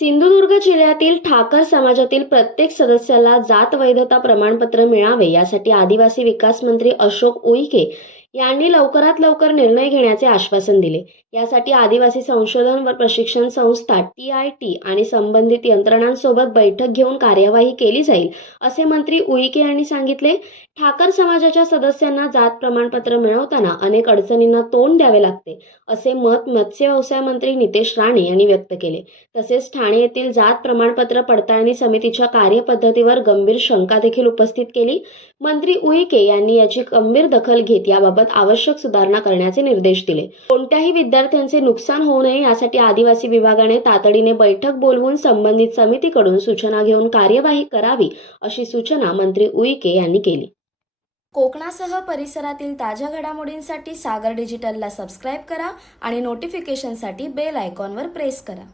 सिंधुदुर्ग जिल्ह्यातील ठाकर समाजातील प्रत्येक सदस्याला जात वैधता प्रमाणपत्र मिळावे यासाठी आदिवासी विकास मंत्री अशोक उईके यांनी लवकरात लवकर निर्णय घेण्याचे आश्वासन दिले. यासाठी आदिवासी संशोधन व प्रशिक्षण संस्था टी आय टी आणि संबंधित यंत्रणांसोबत बैठक घेऊन कार्यवाही केली जाईल असे मंत्री उईके यांनी सांगितले. ठाकर समाजाच्या सदस्यांना जात प्रमाणपत्र मिळवताना अनेक अडचणींना तोंड द्यावे लागते असे मत मत्स्य व्यवसाय मंत्री नितेश राणे यांनी व्यक्त केले. तसेच ठाणे येथील जात प्रमाणपत्र पडताळणी समितीच्या कार्यपद्धतीवर गंभीर शंका देखील उपस्थित केली. मंत्री उईके यांनी याची गंभीर दखल घेत याबाबत आवश्यक सुधारणा करण्याचे निर्देश दिले. कोणत्याही विद्यार्थ्यांचे नुकसान होऊ नये यासाठी आदिवासी विभागाने तातडीने बैठक बोलवून संबंधित समितीकडून सूचना घेऊन कार्यवाही करावी अशी सूचना मंत्री उईके यांनी केली. कोकणासह परिसरातील ताज्या घडामोडींसाठी सागर डिजिटलला सबस्क्राईब करा आणि नोटिफिकेशनसाठी बेल आयकॉनवर प्रेस करा.